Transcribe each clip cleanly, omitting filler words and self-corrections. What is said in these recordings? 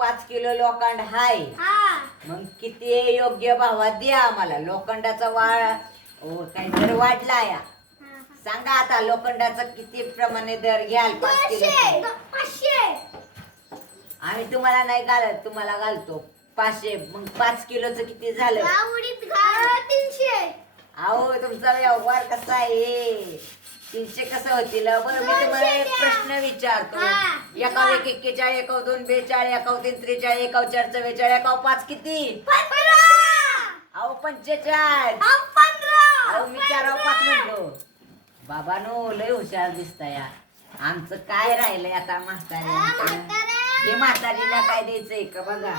5 kilo लोखंड हाय. मग किती योग्य भावात द्या आम्हाला. लोखंडाचा काही दर वाढला या. सांगा आता लोखंडाचा किती प्रमाणे दर घ्याल? 5 किलो. 500. आम्ही तुम्हाला नाही घालत, तुम्हाला घालतो 500. मग 5 किलोचं किती झालं? 300. अहो तुमचा व्यवहार कसा आहे? 300 कसं होतील? बरं मी तुम्हाला एक प्रश्न विचारतो. हा. 1 41 1 2 42 1 3 43 1 4 44 1 5 किती? 15. अहो 45. 15. अहो मी 4 5 म्हणलो. बाबानो लय हुशार दिसताय. आमचं काय राहिलंय आता म्हातारी? हे म्हातारीला काय द्यायचंय का बघा.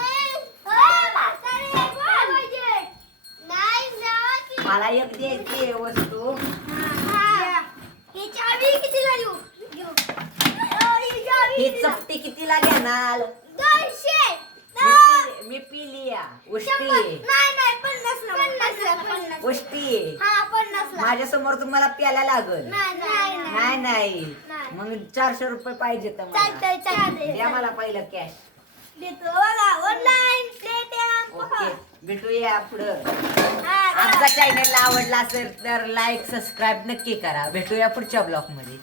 मला एक द्यायची वस्तू. ही चपटी कितीला घेणार? 200. मी पिली या. उष्टी उष्टी माझ्या समोर तुम्हाला प्यायला लागल. नाही मग 400 रुपये पाहिजे तर द्या मला पहिलं कॅश. ओके भेटूया पुढं. आमचा चॅनल आवडला असेल तर लाईक सबस्क्राईब नक्की करा. भेटूया पुढच्या ब्लॉग मध्ये.